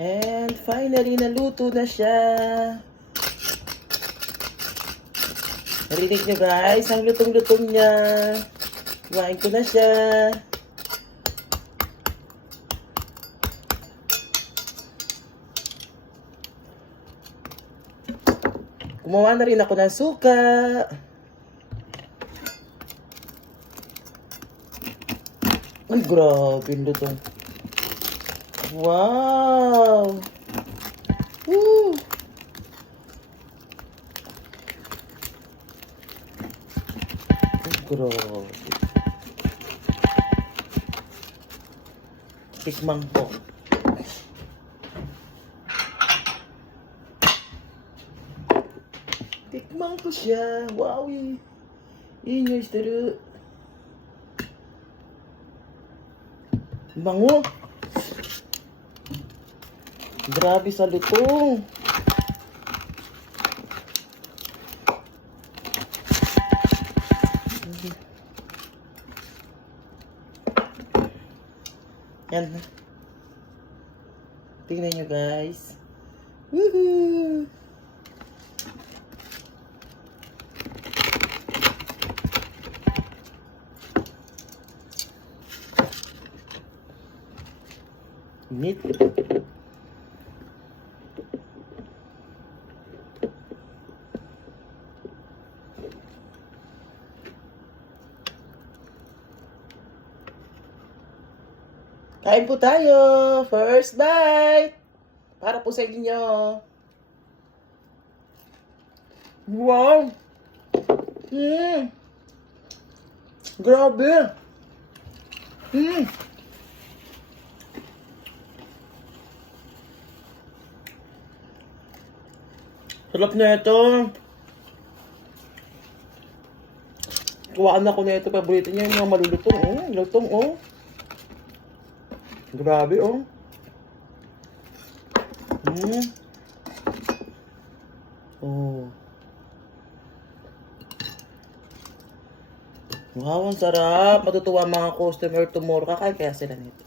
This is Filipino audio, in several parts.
And finally, naluto na siya. Narinig nyo guys, ang lutong-lutong niya. Kumain ko na siya. Gumawa na rin ako ng suka. Ay, grabe yung lutong. Wow! Woo! Ay, grabe. Tikman ko. Tikman ko siya. Wow! Inyo isteru. Bango. Grabe sa lutong. Yan. Tingnan nyo guys. Woohoo! Init. Kain po tayo. First bite. Para po sa inyo. Wow. Grabe. Sarap na ito. Kuhaan ako na ito. Paborito niya yung mga malulutong. Lutong, oh. Grabe, oh. Oh. Wow, ang sarap. Matutuwa ang mga customer tomorrow. Kakain kaya sila nito.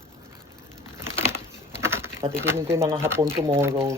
Patikimin ko yung mga hapon tomorrow.